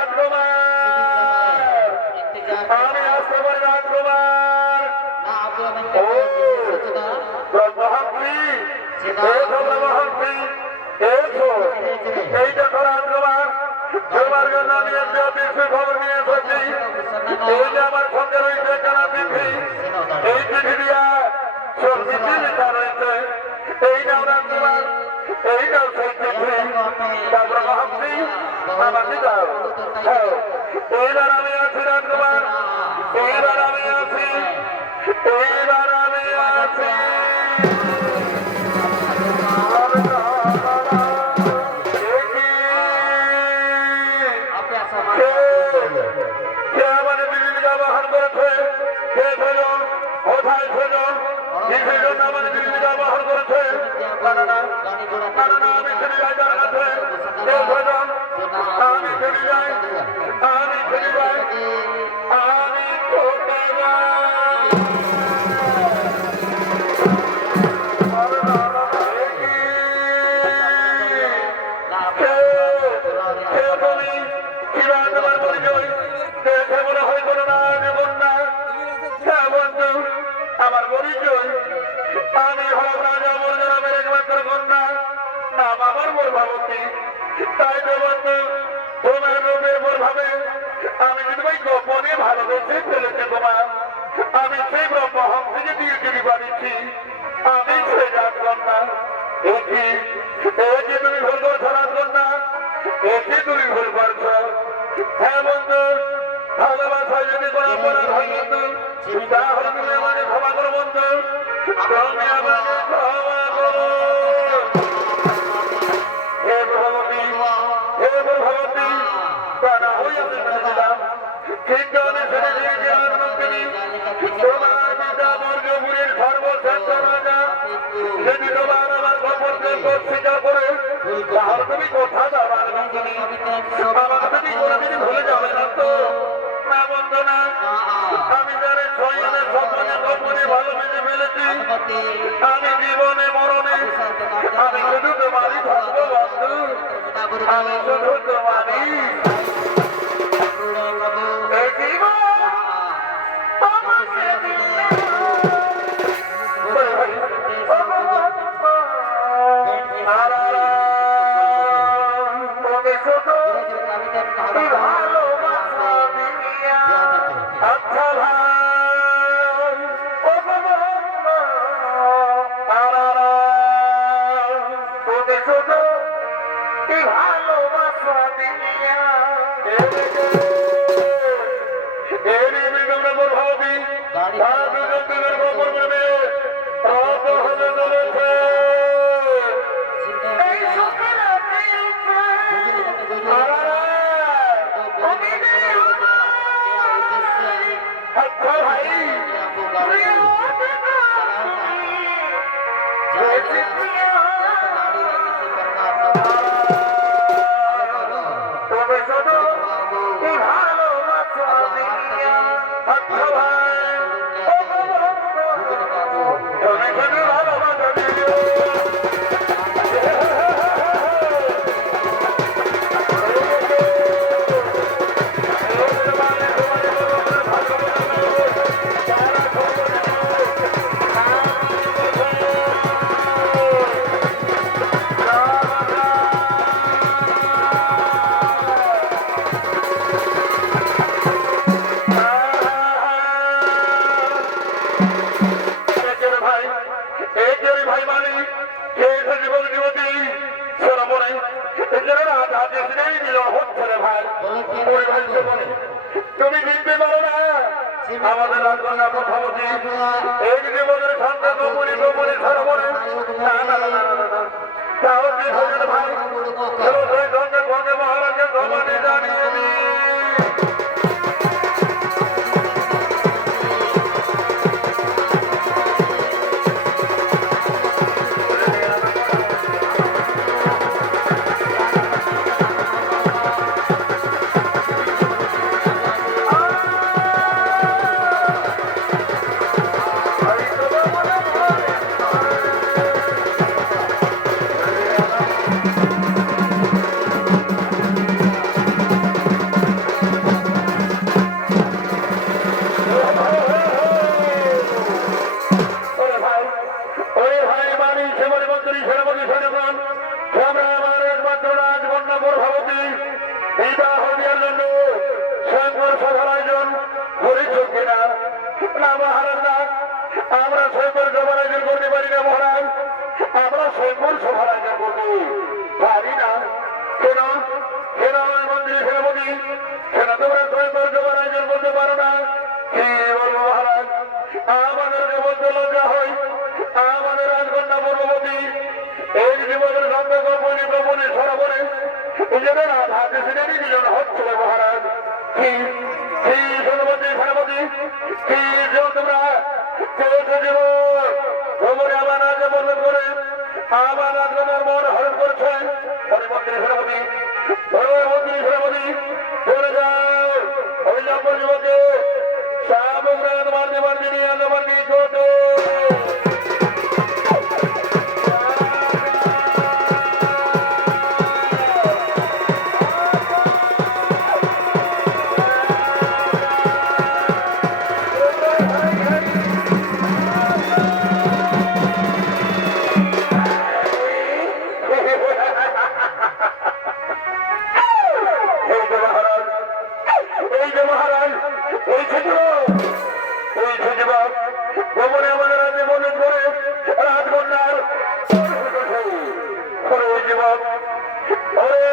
राजकुमार आने आसमान राजकुमार ओ ब्रह्महंसी एक ब्रह्महंसी एक हो এই দেখো রাজকুমার তোমার জন্য আমি একটা বিশেষ খবর নিয়ে এসেছি এই যে আমার সঙ্গে রয়েছে জানা বিধি এই বিধি দিয়া সব বিধি লেখা রয়েছে এই নাও রাজকুমার এই নাও সেই বিধি তারপর ভাবছি আমাকে দাও হ্যাঁ এইবার আমি আছি রাজকুমার এইবার আমি আছি এইবার আমি আছি আমার পরিচয় আমি হলাম রাজা মর্যাদামের একমাত্র কন্যা নাম আমার প্রভাবতী তাই তো বন্ধু তোমার রূপের প্রভাবে আমি যদি ভাই গোপনে ভালোবেসে ফেলেছে তোমার আমি সেই ব্রহ্মহংসকে দিয়ে চুরি পারিছি আমি সেই রাজকন্যা এটি এটি তুমি ভুল করছো রাজকন্যা এটি তুমি ভুল করছো হ্যাঁ বন্ধু ভালোবাসায় যদি কোনো অপরাধ হয় বন্ধু তাহলে তুমি আমাকে ক্ষমা করো বন্ধু তুমি আমাকে ক্ষমা করো হে ভগবতী তারা হই আমি বলেছিলাম কিন্তু আমি ফেলে দিয়েছি আমার নন্দিনী তোমার পিতা বর্গপুরীর সর্বশ্রেষ্ঠ রাজা যদি তোমার আমার সম্পর্কে স্বীকার করে তাহলে তুমি কোথা যাও আর নন্দিনী আমাকে তুমি কোনোদিনই ভুলে যাবে না তো না বন্ধু না আমি জানি ছয়জনের সম্মানে সম্মানে ভালোবেসে ফেলেছি আমি জীবনে মরণে আমি শুধু তোমারই থাকবো বন্ধু আমি শুধু তোমারই তুমি জিততে পারো না আমাদের রাজকন্যা প্রভাবতী এই জীবনের সন্তান গোপনে গোপনে সরবরে না না না না না তাও কি হয়ে ভাই চলো সেই সঙ্গে সঙ্গে মহারাজকে সমানে জানিয়ে নি মহারাজ না, আমরা সৈকর সভার আয়োজন করতে পারি না মহারাজ, আমরা সৈকর সভার আয়োজন করতে পারি না। কেন কেন মন্ত্রী সেনাপতি, কেন তোমরা সৈকর সভার আয়োজন করতে পারো না? কি বলবো মহারাজ, আমাদেরকে বলতে লজ্জা হয়, আমাদের রাজকন্যা পূর্ববতী এই জীবনের সঙ্গে গোপনী গোপনী সরবরে নিজেদের হাতে ছিনে নিজের হচ্ছিল মহারাজ। কি কি সেনাপতি সেনাপতি কি তোমরা চেয়েছো জীবন গোপনে আমার রাজ্যে বর্ণন করে আমার রাজকন্যার মন হরণ করছে। মন্ত্রী সেনাপতি মন্ত্রী সেনাপতি চলে যাও, অভিযোগ যুবকে শাহবাগ মারতে মারতে নিয়ে আন্দোলন নিয়ে ছোট ওরে